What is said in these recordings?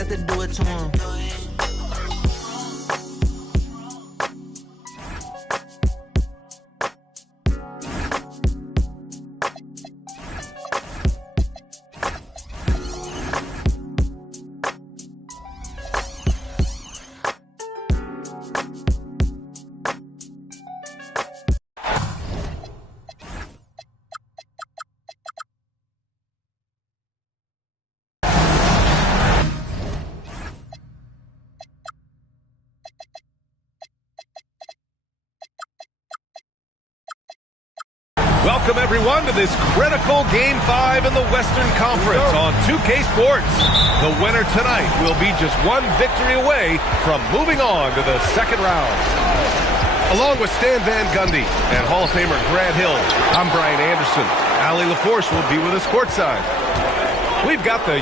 had to do it to him. Welcome, everyone, to this critical Game 5 in the Western Conference on 2K Sports. The winner tonight will be just one victory away from moving on to the second round. Along with Stan Van Gundy and Hall of Famer Grant Hill, I'm Brian Anderson. Allie LaForce will be with us courtside. We've got the...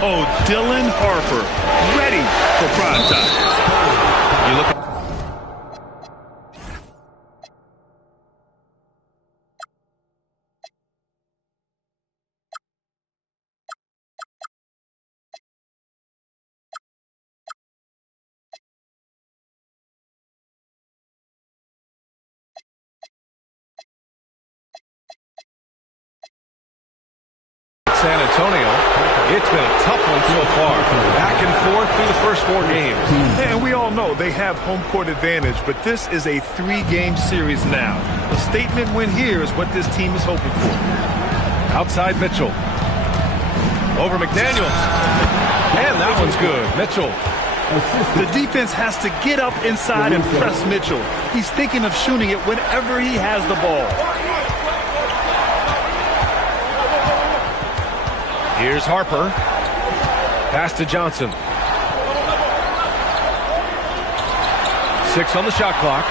Oh, Dylan Harper, ready for prime time. You look. San Antonio. It's been a tough one so far. Back and forth through the first 4 games. And we all know they have home court advantage, but this is a 3-game series now. A statement win here is what this team is hoping for. Outside Mitchell. Over McDaniels. And that one's good. Mitchell. The defense has to get up inside and press Mitchell. He's thinking of shooting it whenever he has the ball. Here's Harper. Pass to Johnson. 6 on the shot clock.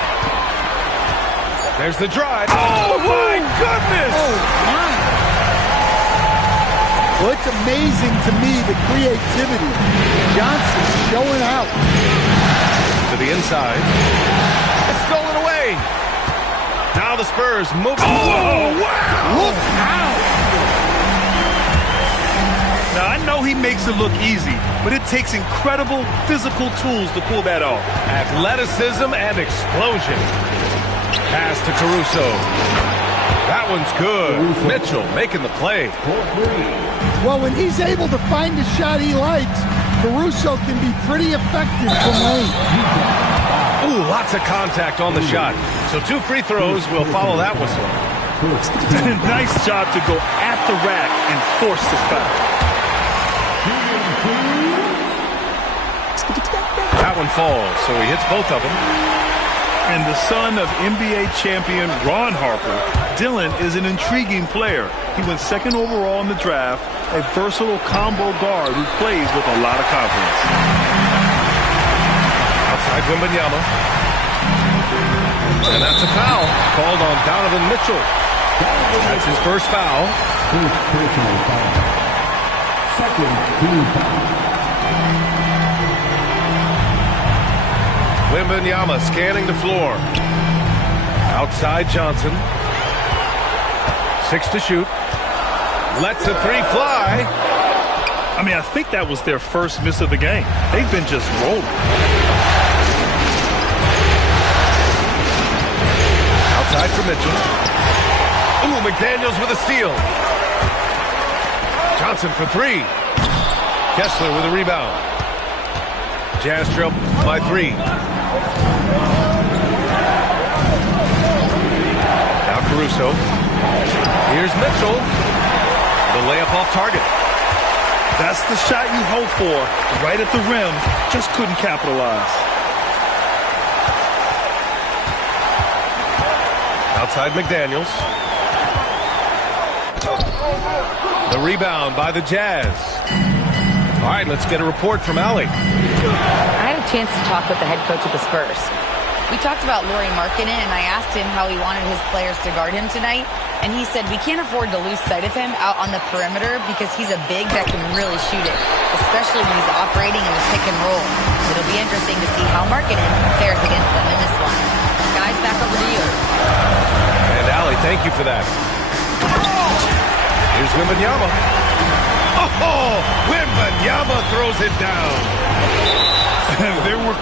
There's the drive. Oh, my goodness! Oh, my. Well, it's amazing to me, the creativity. Johnson showing out. To the inside. It's stolen away. Now the Spurs move. Oh, wow! Look out! Now, I know he makes it look easy, but it takes incredible physical tools to pull that off. Athleticism and explosion. Pass to Caruso. That one's good. Mitchell making the play. Well, when he's able to find the shot he likes, Caruso can be pretty effective from lane. Ooh, lots of contact on the shot. So 2 free throws will follow that whistle. Nice job to go at the rack and force the foul. That one falls, so he hits both of them. And the son of NBA champion Ron Harper, Dillon is an intriguing player. He went 2nd overall in the draft, a versatile combo guard who plays with a lot of confidence. Outside Wembanyama. And that's a foul called on Donovan Mitchell. That's his first foul. Personal foul. 2nd team foul. Wembanyama scanning the floor. Outside Johnson. 6 to shoot. Lets a 3 fly. I mean, I think that was their first miss of the game. They've been just rolling. Outside for Mitchell. Ooh, McDaniels with a steal. Johnson for 3. Kessler with a rebound. Jazz trail by 3. Now Caruso. Here's Mitchell. The layup off target. That's the shot you hope for. Right at the rim. Just couldn't capitalize. Outside McDaniels. The rebound by the Jazz. All right, let's get a report from Allie. I had a chance to talk with the head coach of the Spurs. We talked about Lauri Markkanen, and I asked him how he wanted his players to guard him tonight, and he said we can't afford to lose sight of him out on the perimeter because he's a big that can really shoot it, especially when he's operating in the pick and roll. It'll be interesting to see how Markkanen fares against them in this one. Guys, back over to you. And Allie, thank you for that. Here's Wembanyama. Oh, Wembanyama throws it down. There were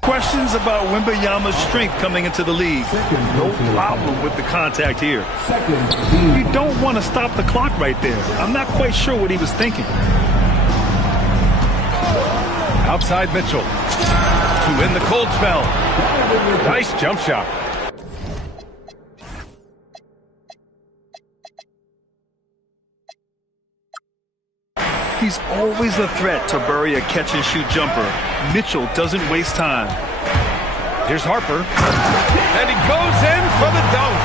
questions about Wembanyama's strength coming into the league. No problem with the contact here. You don't want to stop the clock right there. I'm not quite sure what he was thinking. Outside Mitchell to win the cold spell. Nice jump shot. He's always a threat to bury a catch-and-shoot jumper. Mitchell doesn't waste time. Here's Harper. And he goes in for the dunk.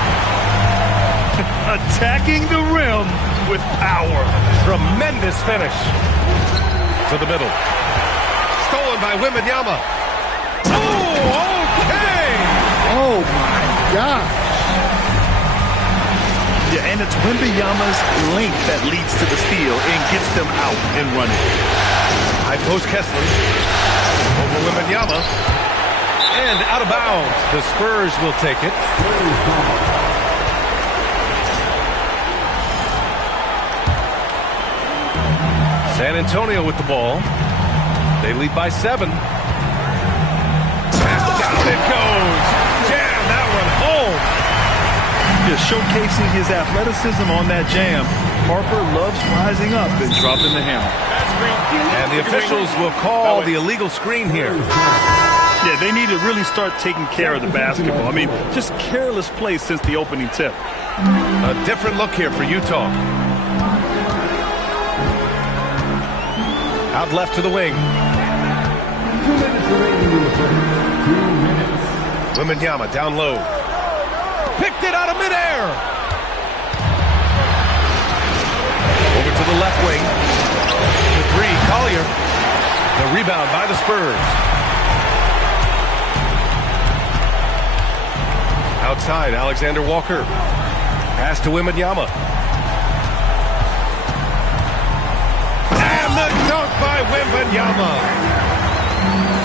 Attacking the rim with power. Tremendous finish. To the middle. Stolen by Wembanyama. Oh, okay. Oh, my God. Yeah, and it's Wembanyama's length that leads to the steal and gets them out and running. High post Kessler. Over Wembanyama. And out of bounds. The Spurs will take it. San Antonio with the ball. They lead by 7. And down it goes. Jam that one home. Just showcasing his athleticism on that jam. Harper loves rising up and dropping the hammer. And the officials will call the illegal screen here. Yeah, they need to really start taking care of the basketball. I mean, just careless play since the opening tip. A different look here for Utah. Out left to the wing. 2 minutes remaining in the first. 2 minutes. Wembanyama down low. Picked it out of midair. Over to the left wing. To 3, Collier. The rebound by the Spurs. Outside, Alexander Walker. Pass to Wembanyama. And the dunk by Wembanyama.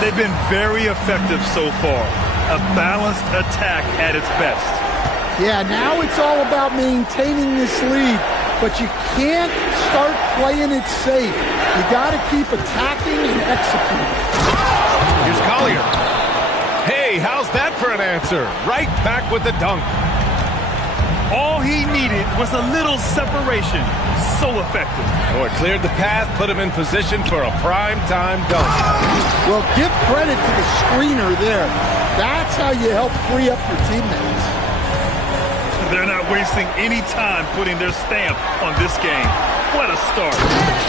They've been very effective so far. A balanced attack at its best. Yeah, now it's all about maintaining this lead, but you can't start playing it safe. You got to keep attacking and executing. Here's Collier. Hey, Hey, how's that for an answer? Right back with the dunk. All he needed was a little separation. So effective. Oh, it cleared the path, put him in position for a prime-time dunk. Well, give credit to the screener there. That's how you help free up your teammates. They're not wasting any time putting their stamp on this game. What a start.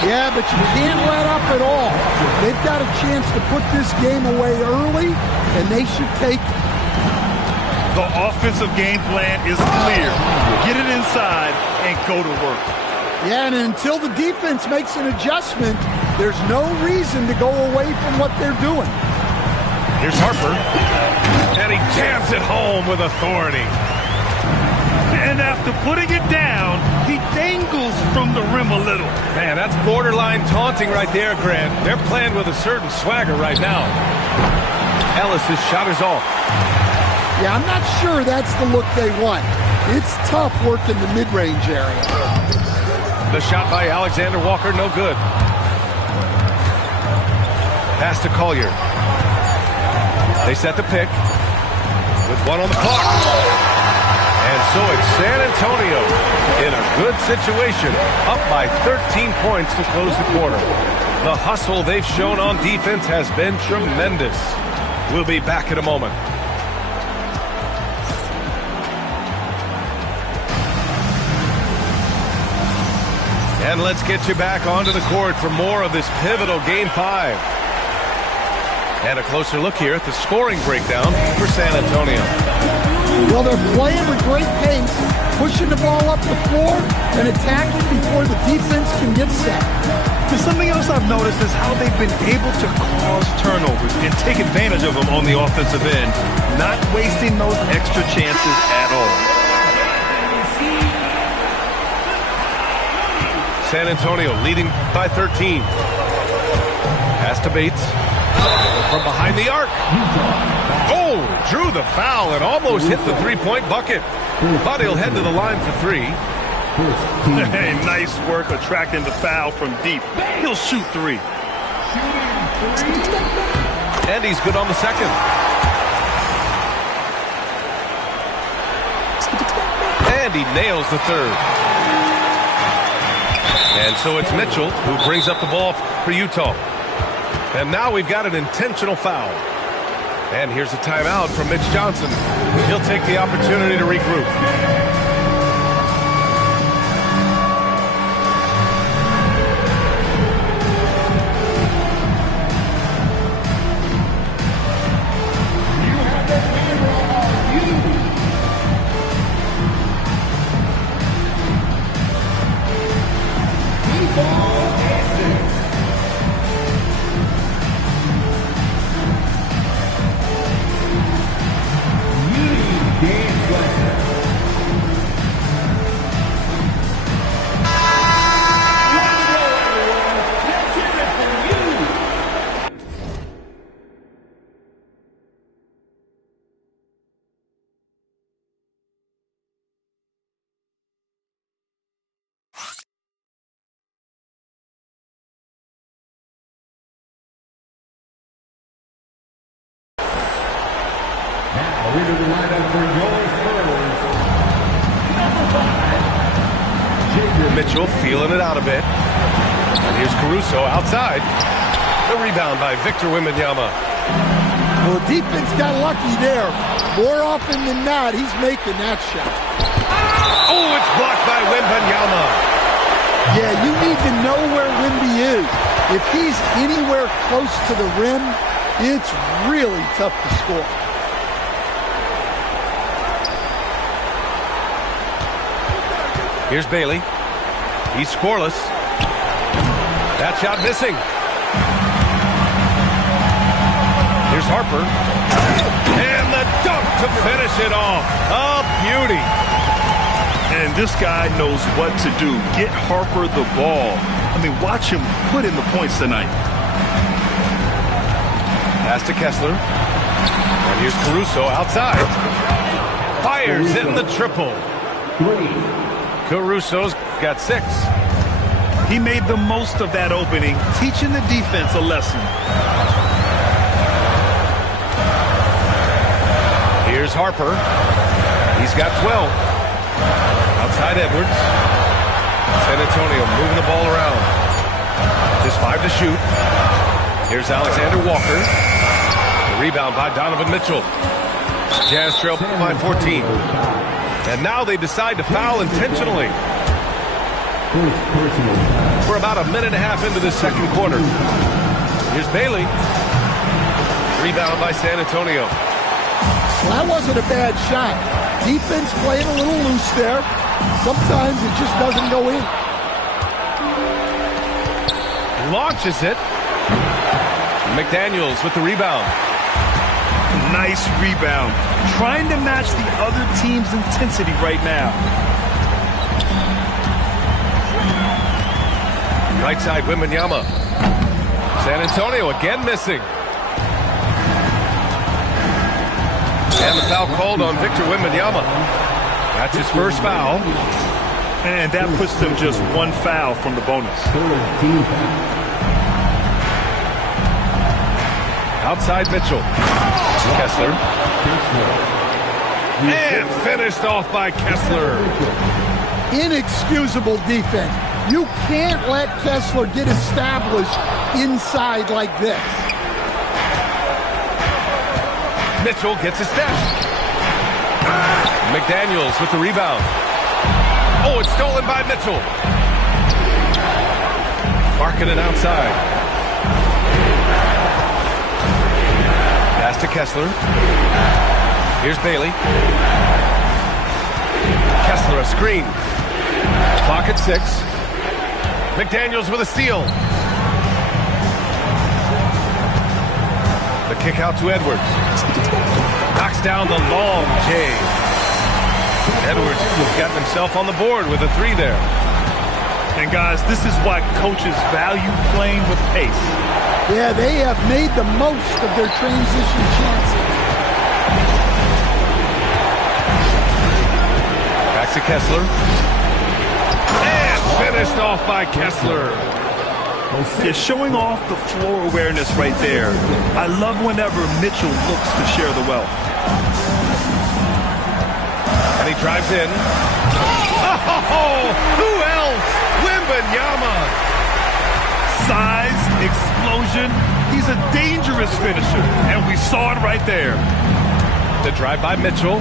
Yeah, but you can't let up at all. They've got a chance to put this game away early, and they should take it. The offensive game plan is clear. Get it inside and go to work. Yeah, and until the defense makes an adjustment, there's no reason to go away from what they're doing. Here's Harper. And he jams it home with authority. And after putting it down, he dangles from the rim a little. Man, that's borderline taunting right there, Grant. They're playing with a certain swagger right now. Ellis's shot is off. Yeah, I'm not sure that's the look they want. It's tough working the mid-range area. The shot by Alexander Walker, no good. Pass to Collier. They set the pick with one on the clock. And so it's San Antonio in a good situation, up by 13 points to close the quarter. The hustle they've shown on defense has been tremendous. We'll be back in a moment. And let's get you back onto the court for more of this pivotal Game 5. And a closer look here at the scoring breakdown for San Antonio. Well, they're playing with great pace, pushing the ball up the floor and attacking before the defense can get set. There's something else I've noticed is how they've been able to cause turnovers and take advantage of them on the offensive end, not wasting those extra chances at all. San Antonio leading by 13. Pass to Bates. From behind the arc. Oh, drew the foul and almost hit the three-point bucket. But he'll head to the line for three. Hey, nice work attracting the foul from deep. He'll shoot three. And he's good on the second. And he nails the third. And so it's Mitchell who brings up the ball for Utah. And now we've got an intentional foul. And here's a timeout from Mitch Johnson. He'll take the opportunity to regroup. Into the lineup for your Spurs. Number 5, Mitchell feeling it out a bit. And here's Caruso outside. The rebound by Victor Wembanyama. Well, the defense got lucky there. More often than not, he's making that shot. Oh, it's blocked by Wembanyama. Yeah, you need to know where Wemby is. If he's anywhere close to the rim, it's really tough to score. Here's Bailey. He's scoreless. That shot missing. Here's Harper. And the dunk to finish it off. A beauty. And this guy knows what to do. Get Harper the ball. I mean, watch him put in the points tonight. Pass to Kessler. And here's Caruso outside. Fires in the triple. 3. Caruso's got 6. He made the most of that opening, teaching the defense a lesson. Here's Harper. He's got 12. Outside Edwards. San Antonio moving the ball around. Just 5 to shoot. Here's Alexander Walker. The rebound by Donovan Mitchell. Jazz trail by 14. And now they decide to foul intentionally. We're about a minute and a half into this second quarter. Here's Bailey. Rebound by San Antonio. Well, that wasn't a bad shot. Defense playing a little loose there. Sometimes it just doesn't go in. Launches it. McDaniels with the rebound. Nice rebound. Trying to match the other team's intensity right now. Right side, Wembanyama. San Antonio again missing. And the foul called on Victor Wembanyama. That's his first foul. And that puts them just one foul from the bonus. Outside Mitchell. Kessler. And finished off by Kessler. Inexcusable defense. You can't let Kessler get established inside like this. Mitchell gets a step. McDaniels with the rebound. Oh, it's stolen by Mitchell. Markkanen outside. Pass to Kessler. Here's Bailey. Kessler a screen. Clock at 6. McDaniels with a steal. The kick out to Edwards. Knocks down the long J. Edwards has gotten himself on the board with a 3 there. And guys, this is why coaches value playing with pace. Yeah, they have made the most of their transition chances. Back to Kessler. And finished off by Kessler. Yeah, showing off the floor awareness right there. I love whenever Mitchell looks to share the wealth. And he drives in. Oh, who else? Wembanyama. Size, explosion. He's a dangerous finisher, and we saw it right there. The drive by Mitchell.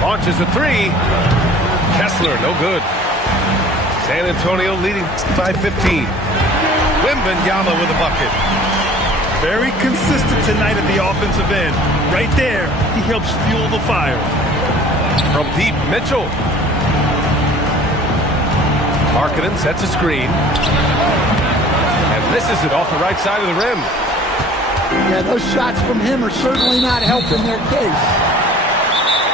Launches a 3. Kessler, no good. San Antonio leading by 15. Wembanyama with a bucket. Very consistent tonight at the offensive end. Right there, he helps fuel the fire. From deep, Mitchell. Markkanen sets a screen. And misses it off the right side of the rim. Yeah, those shots from him are certainly not helping their case.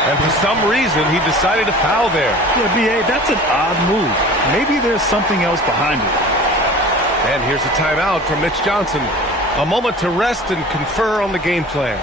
And for some reason, he decided to foul there. Yeah, B.A., that's an odd move. Maybe there's something else behind it. And here's a timeout from Mitch Johnson. A moment to rest and confer on the game plan.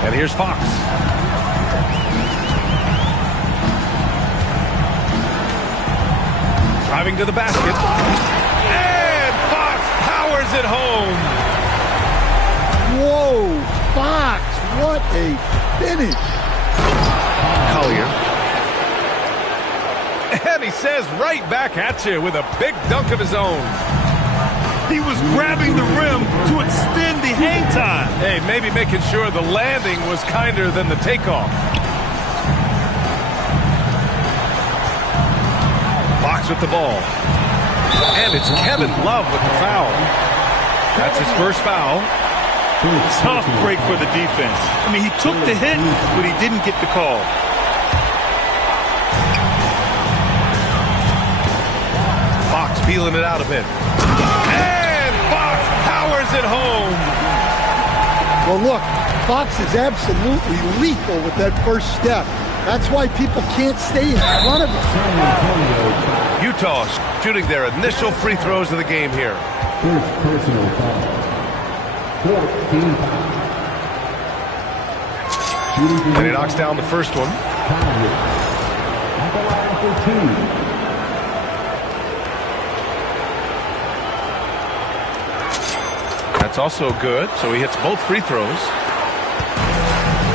And here's Fox. Driving to the basket. And Fox powers it home. Whoa, Fox, what a finish. Collier. And he says right back at you with a big dunk of his own. He was grabbing the rim to extend the hang time. Hey, maybe making sure the landing was kinder than the takeoff. Fox with the ball. And it's Kevin Love with the foul. That's his first foul. Tough break for the defense. I mean, he took the hit, but he didn't get the call. Fox feeling it out a bit. And Fox powers it home. Well, look, Fox is absolutely lethal with that first step. That's why people can't stay in front of him. Utah shooting their initial free throws of the game here. First personal foul. 14 foul. And he knocks down the first one. At the line for 2. That's also good, so he hits both free throws.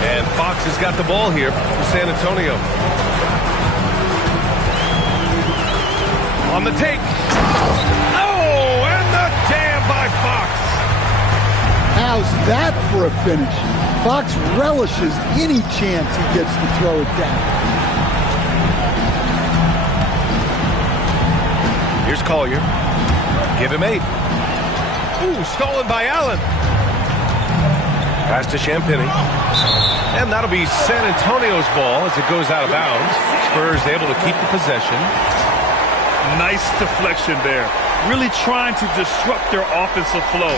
And Fox has got the ball here for San Antonio. On the take. Oh, and the jam by Fox. How's that for a finish? Fox relishes any chance he gets to throw it down. Here's Collier. Give him 8. Ooh, stolen by Allen. Pass to Champagny. And that'll be San Antonio's ball as it goes out of bounds. Spurs able to keep the possession. Nice deflection there. Really trying to disrupt their offensive flow.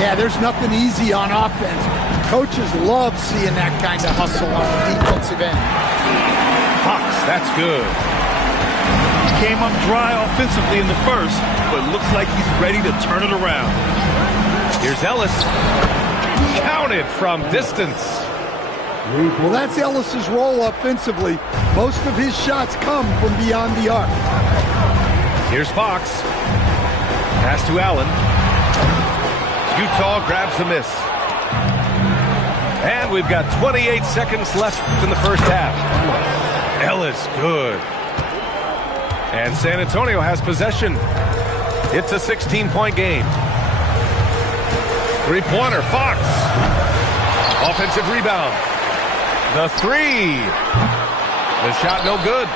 Yeah, there's nothing easy on offense. Coaches love seeing that kind of hustle on the defensive end. Fox, that's good. He came up dry offensively in the first, but looks like he's ready to turn it around. Here's Ellis. Counted from distance. Well, that's Ellis's role offensively. Most of his shots come from beyond the arc. Here's Fox. Pass to Allen. Utah grabs the miss. And we've got 28 seconds left in the first half. Ellis, good. And San Antonio has possession. It's a 16-point game. Three-pointer, Fox. Offensive rebound. The 3. The shot no good.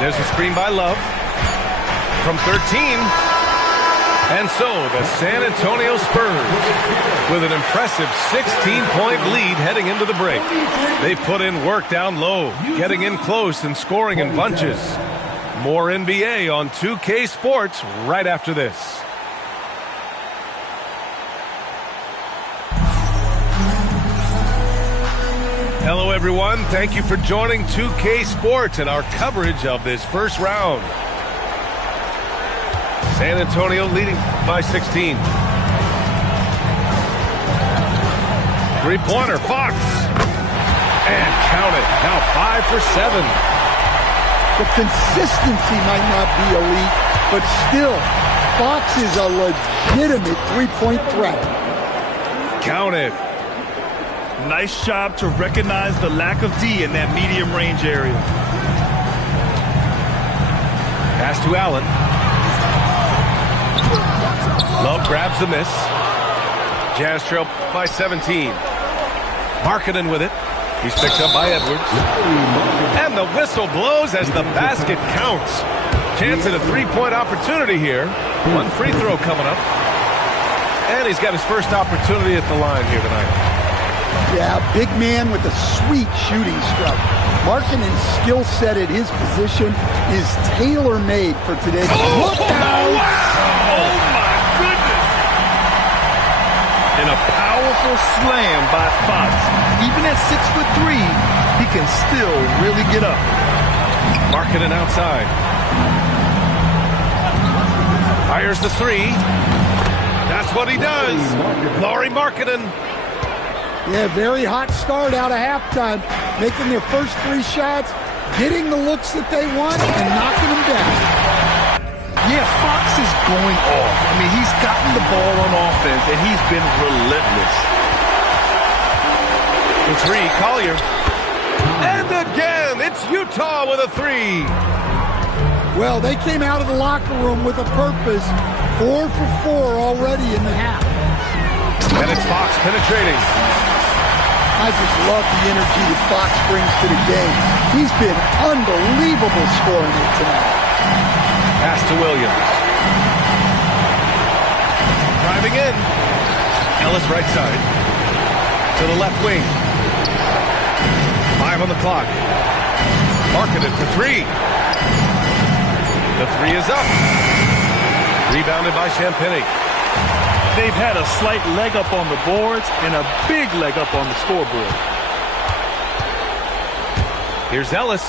There's a screen by Love. From 13. And so the San Antonio Spurs with an impressive 16-point lead heading into the break. They put in work down low, getting in close and scoring in bunches. More NBA on 2K Sports right after this. Hello, everyone. Thank you for joining 2K Sports and our coverage of this first round. San Antonio leading by 16. Three-pointer, Fox. And count it. Now 5 for 7. The consistency might not be elite, but still, Fox is a legitimate three-point threat. Count it. Nice job to recognize the lack of D in that medium range area. Pass to Allen. Love grabs the miss. Jazz trail by 17. Markkanen with it. He's picked up by Edwards. And the whistle blows as the basket counts. Chance at a three-point opportunity here. One free throw coming up. And he's got his first opportunity at the line here tonight. Yeah, big man with a sweet shooting stroke. Markkanen's skill set at his position is tailor-made for today's. Oh, wow! Oh, my goodness! And a powerful slam by Fox. Even at 6'3", he can still really get up. Markkanen outside. Fires the 3. That's what he does. Lauri Markkanen. Yeah, very hot start out of halftime, making their first 3 shots, getting the looks that they want, and knocking them down. Yeah, Fox is going off. I mean, he's gotten the ball on offense, and he's been relentless. The 3, Collier. And again, it's Utah with a 3. Well, they came out of the locker room with a purpose. 4 for 4 already in the half. And it's Fox penetrating. I just love the energy that Fox brings to the game. He's been unbelievable scoring it tonight. Pass to Williams. Driving in. Ellis right side. To the left wing. 5 on the clock. Marketed for 3. The 3 is up. Rebounded by Champagnie. They've had a slight leg up on the boards and a big leg up on the scoreboard. Here's Ellis.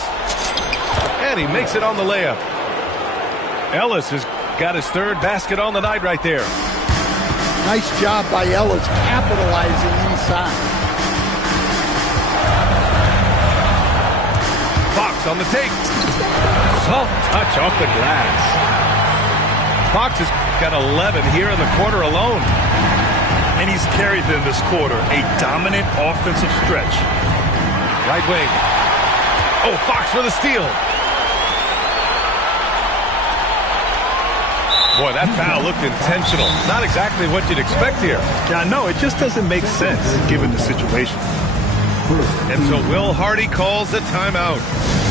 And he makes it on the layup. Ellis has got his 3rd basket on the night right there. Nice job by Ellis capitalizing inside. Fox on the take. Soft touch off the glass. Fox has got 11 here in the quarter alone. And he's carried them this quarter. A dominant offensive stretch. Right wing. Oh, Fox for the steal. Boy, that foul looked intentional. Not exactly what you'd expect here. Yeah, I know. It just doesn't make sense given the situation. And so Will Hardy calls a timeout.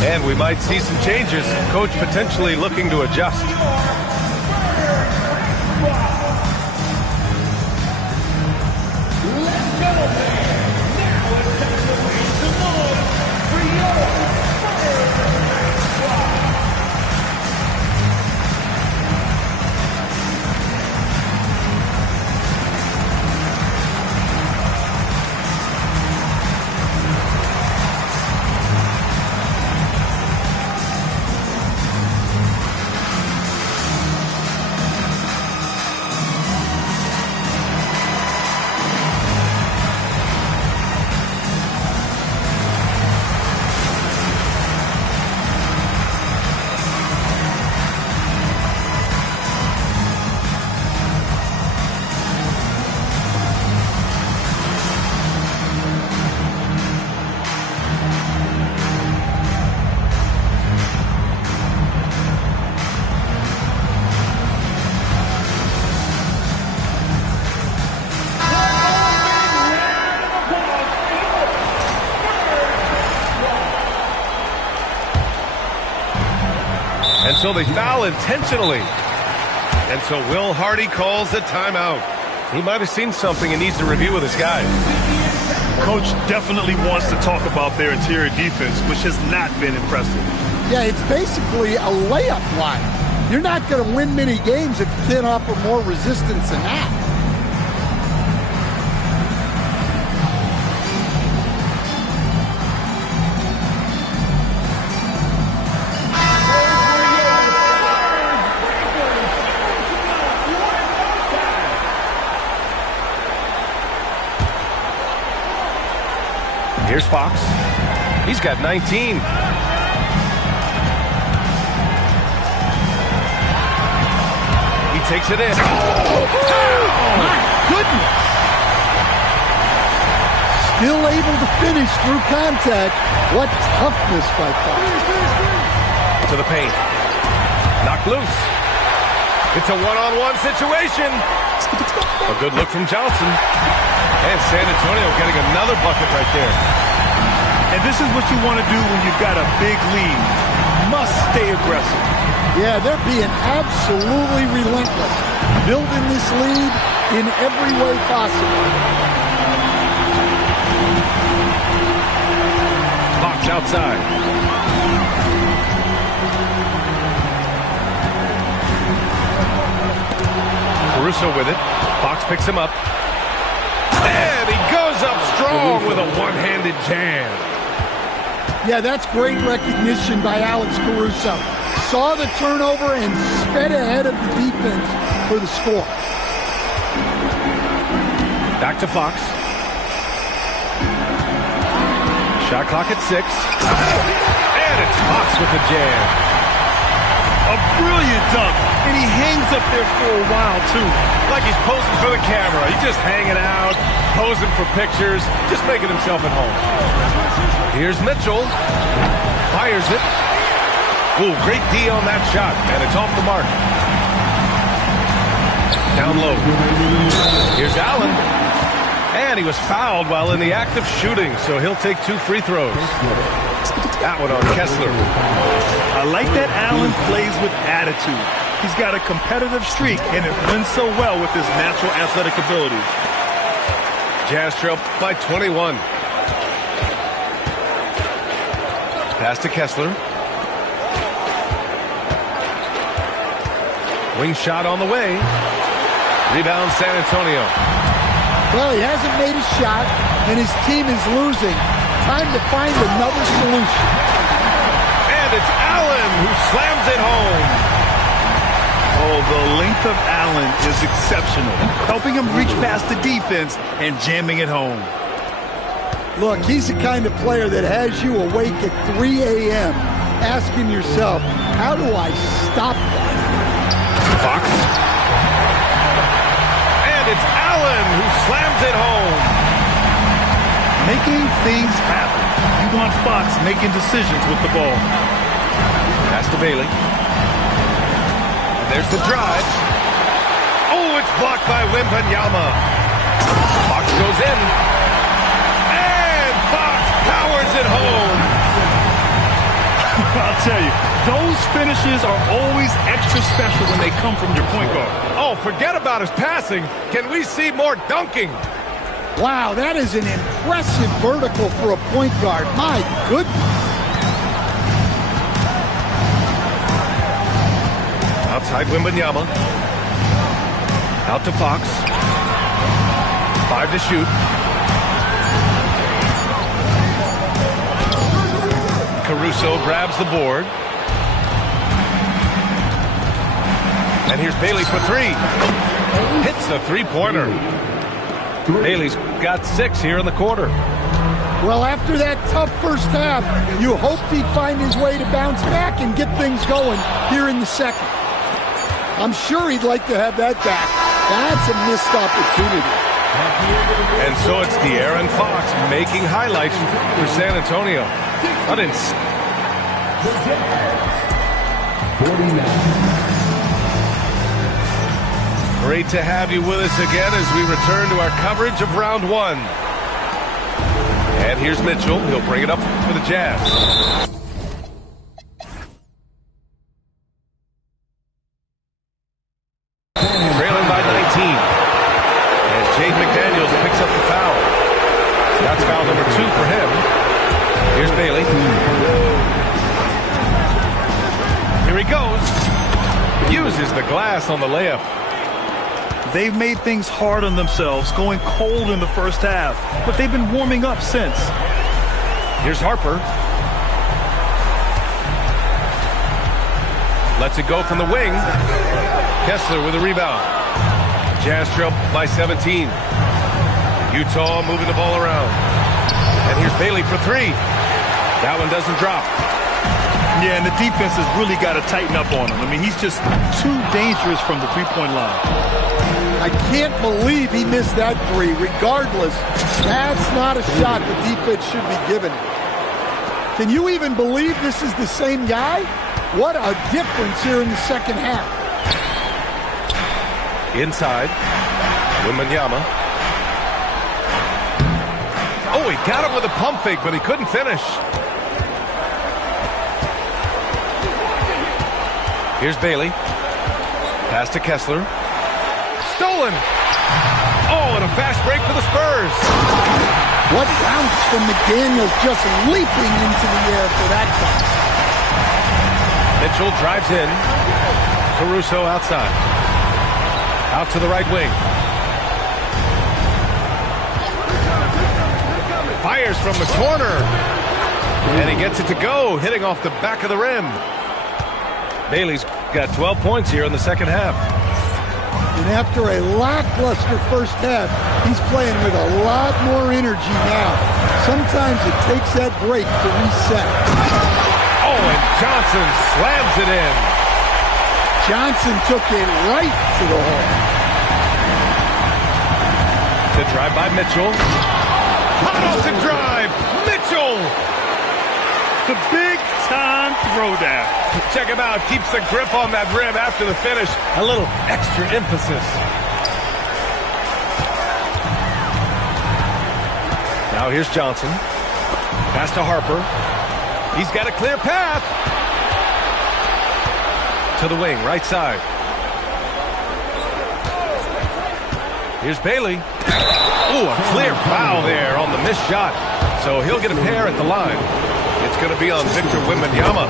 And we might see some changes. Coach potentially looking to adjust. And so they foul intentionally. And so Will Hardy calls the timeout. He might have seen something and needs to review with his guys. Coach definitely wants to talk about their interior defense, which has not been impressive. Yeah, it's basically a layup line. You're not going to win many games if you can't offer more resistance than that. Here's Fox. He's got 19. He takes it in. Oh, my goodness. Still able to finish through contact. What toughness by Fox. To the paint. Knocked loose. It's a one-on-one situation. A good look from Johnson. And San Antonio getting another bucket right there. And this is what you want to do when you've got a big lead. Must stay aggressive. Yeah, they're being absolutely relentless. Building this lead in every way possible. Fox outside. Caruso with it. Fox picks him up. And he goes up strong with a one-handed jam. Yeah, that's great recognition by Alex Caruso. Saw the turnover and sped ahead of the defense for the score. Back to Fox. Shot clock at 6. And it's Fox with the jam. A brilliant dunk. And he hangs up there for a while, too. Like he's posing for the camera. He's just hanging out, posing for pictures, just making himself at home. Here's Mitchell. Fires it. Ooh, great D on that shot, and it's off the mark. Down low. Here's Allen. And he was fouled while in the act of shooting, so he'll take 2 free throws. That one on Kessler. I like that Allen plays with attitude. He's got a competitive streak, and it runs so well with his natural athletic ability. Jazz trail by 21. Pass to Kessler. Wing shot on the way. Rebound San Antonio. Well, he hasn't made a shot, and his team is losing. Time to find another solution. And it's Allen who slams it home. Oh, the length of Allen is exceptional, helping him reach past the defense and jamming it home. Look, he's the kind of player that has you awake at 3 a.m. asking yourself, how do I stop that? Fox. And it's Allen who slams it home. Making things happen. You want Fox making decisions with the ball. Pass to Bailey. And there's the drive. Oh, it's blocked by Wembanyama. Fox goes in. And Fox powers it home. I'll tell you, those finishes are always extra special when they come from your point guard. Oh, forget about his passing. Can we see more dunking? Wow, that is an impressive vertical for a point guard. My goodness. Outside Wembanyama. Out to Fox. 5 to shoot. Caruso grabs the board. And here's Bailey for 3. Hits the three-pointer. Bailey's got 6 here in the quarter. Well, after that tough first half, you hoped he'd find his way to bounce back and get things going here in the second. I'm sure he'd like to have that back. That's a missed opportunity. And so it's De'Aaron Fox making highlights for San Antonio. But in 49. Great to have you with us again as we return to our coverage of round 1. And here's Mitchell. He'll bring it up for the Jazz. Trailing by 19. And Jade McDaniels picks up the foul. That's foul number 2 for him. Here's Bailey. Here he goes. Uses the glass on the layup. They've made things hard on themselves, going cold in the first half, but they've been warming up since. Here's Harper. Lets it go from the wing. Kessler with a rebound. Jazz trail by 17. Utah moving the ball around. And here's Bailey for 3. That one doesn't drop. Yeah, and the defense has really got to tighten up on him. I mean, he's just too dangerous from the three-point line. I can't believe he missed that 3. Regardless, that's not a shot the defense should be giving him. Can you even believe this is the same guy? What a difference here in the second half. Inside, Wembanyama. Oh, he got him with a pump fake, but he couldn't finish. Here's Bailey. Pass to Kessler. Stolen. Oh, and a fast break for the Spurs. What bounce from McDaniels, just leaping into the air for that time. Mitchell drives in. Caruso outside. Out to the right wing. Fires from the corner. And he gets it to go, hitting off the back of the rim. Bailey's got 12 points here in the second half. And after a lackluster first half, he's playing with a lot more energy now. Sometimes it takes that break to reset. Oh, and Johnson slams it in. Johnson took it right to the hole. The drive by Mitchell. Hot off the drive. Mitchell. The big-time throwdown. Check him out. Keeps the grip on that rim after the finish. A little extra emphasis. Now here's Johnson. Pass to Harper. He's got a clear path. To the wing, right side. Here's Bailey. Ooh, a clear foul there on the missed shot. So he'll get a pair at the line. It's going to be on Victor Wembanyama.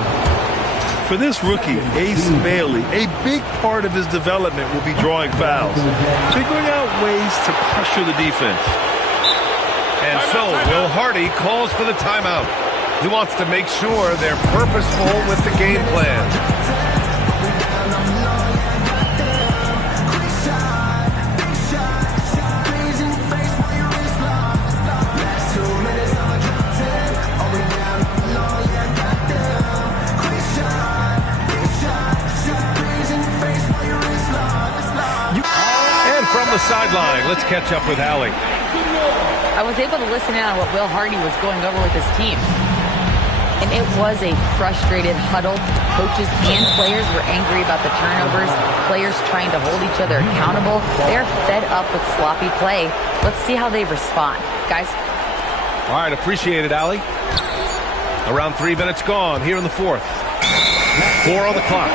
For this rookie, Ace Bailey, a big part of his development will be drawing fouls, figuring out ways to pressure the defense. And so Will Hardy calls for the timeout. He wants to make sure they're purposeful with the game plan. From the sideline, let's catch up with Allie. I was able to listen in on what Will Hardy was going over with his team. And it was a frustrated huddle. Coaches and players were angry about the turnovers. Players trying to hold each other accountable. They're fed up with sloppy play. Let's see how they respond. Guys? All right, appreciate it, Allie. Around 3 minutes gone here in the fourth. 4 on the clock.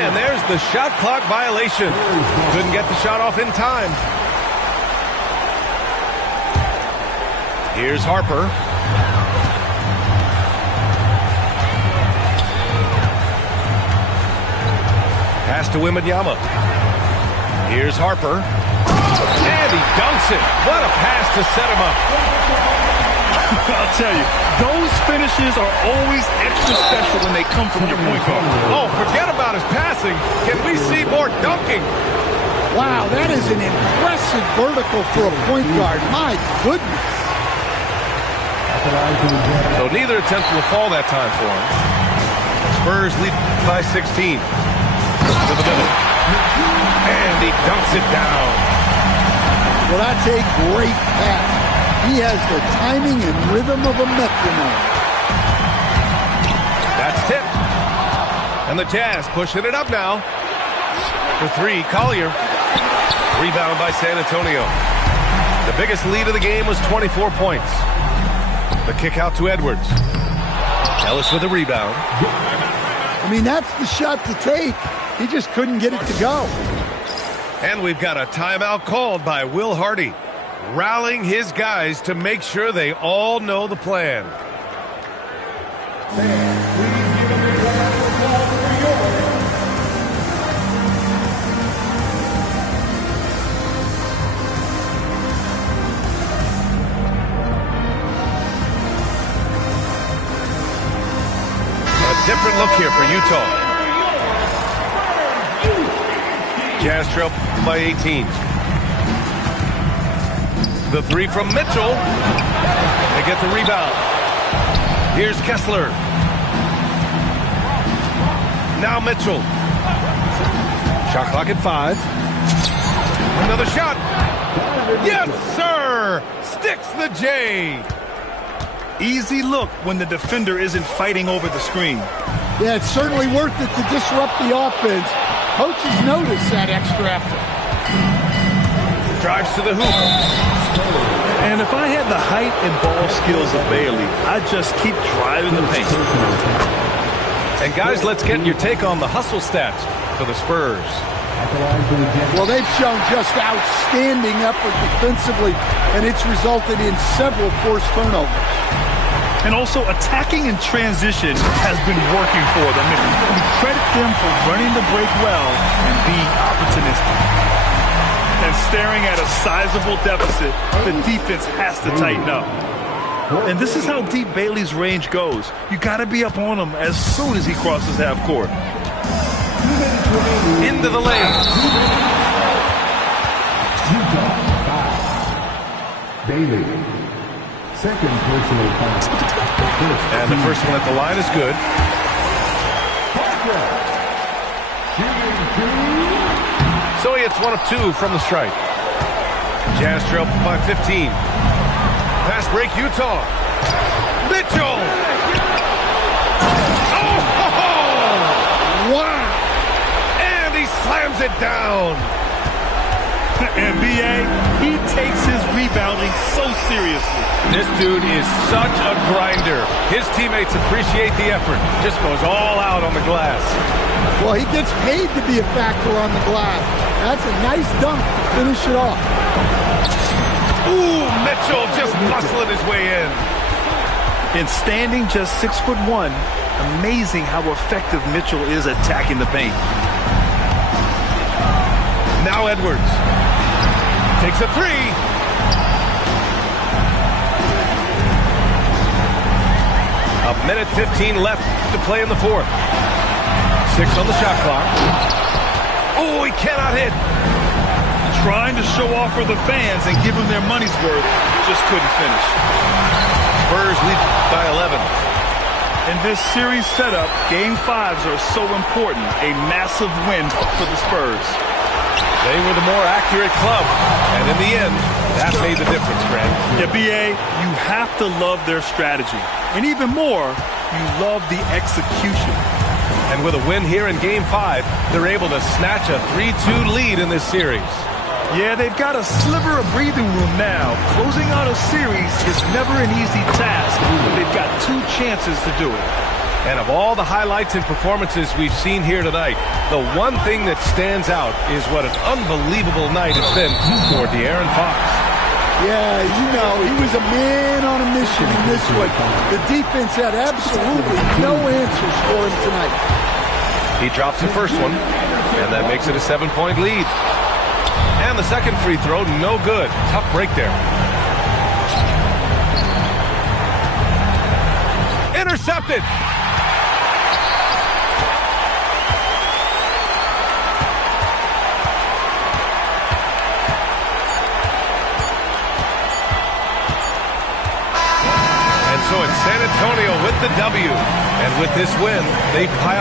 And there's the shot clock violation. Couldn't get the shot off in time. Here's Harper. Pass to Wembanyama. Here's Harper. And he dunks it. What a pass to set him up. I'll tell you, those finishes are always extra special when they come from your point guard. Oh, forget about his passing. Can we see more dunking? Wow, that is an impressive vertical for a point guard. My goodness. So neither attempt will fall that time for him. Spurs lead by 16. To the middle. And he dunks it down. Well, that's a great pass. He has the timing and rhythm of a metronome. That's tipped. And the Jazz pushing it up now. For 3, Collier. Rebound by San Antonio. The biggest lead of the game was 24 points. The kick out to Edwards. Ellis with a rebound. I mean, that's the shot to take. He just couldn't get it to go. And we've got a timeout called by Will Hardy, rallying his guys to make sure they all know the plan. A different look here for Utah. Jazz trail by 18. The 3 from Mitchell. They get the rebound. Here's Kessler. Now Mitchell. Shot clock at 5. Another shot. Yes, sir! Sticks the J. Easy look when the defender isn't fighting over the screen. Yeah, it's certainly worth it to disrupt the offense. Coaches notice that extra effort. Drives to the hoop. And if I had the height and ball skills of Bailey, I'd just keep driving the paint. And guys, let's get your take on the hustle stats for the Spurs. Well, they've shown just outstanding effort defensively, and it's resulted in several forced turnovers. And also, attacking in transition has been working for them. And we credit them for running the break well and being opportunistic. And staring at a sizable deficit, the defense has to tighten up. And this is how deep Bailey's range goes. You got to be up on him as soon as he crosses half court. Into the lane. Bailey. Second personal foul. And the first one at the line is good. So he hits 1 of 2 from the stripe. Jazz trail by 15. Fast break Utah. Mitchell! Oh! Wow! And he slams it down. NBA, he takes his rebounding so seriously. This dude is such a grinder. His teammates appreciate the effort. Just goes all out on the glass. Well, he gets paid to be a factor on the glass. That's a nice dunk to finish it off. Ooh, Mitchell just muscling his way in. And standing just 6'1", amazing how effective Mitchell is attacking the paint. Now Edwards takes a three. A minute 15 left to play in the fourth. 6 on the shot clock. Oh, he cannot hit. Trying to show off for the fans and give them their money's worth, just couldn't finish. Spurs lead by 11. In this series setup, Game 5s are so important. A massive win for the Spurs. They were the more accurate club, and in the end, that made the difference, Grant. Yeah, B.A., you have to love their strategy. And even more, you love the execution. And with a win here in Game 5, they're able to snatch a 3-2 lead in this series. Yeah, they've got a sliver of breathing room now. Closing out a series is never an easy task, but they've got 2 chances to do it. And of all the highlights and performances we've seen here tonight, the one thing that stands out is what an unbelievable night it's been for De'Aaron Fox. Yeah, you know, he was a man on a mission in this one. The defense had absolutely no answers for him tonight. He drops the first one, and that makes it a 7-point lead. And the second free throw, no good. Tough break there. Intercepted. And so it's San Antonio with the W. And with this win, they pile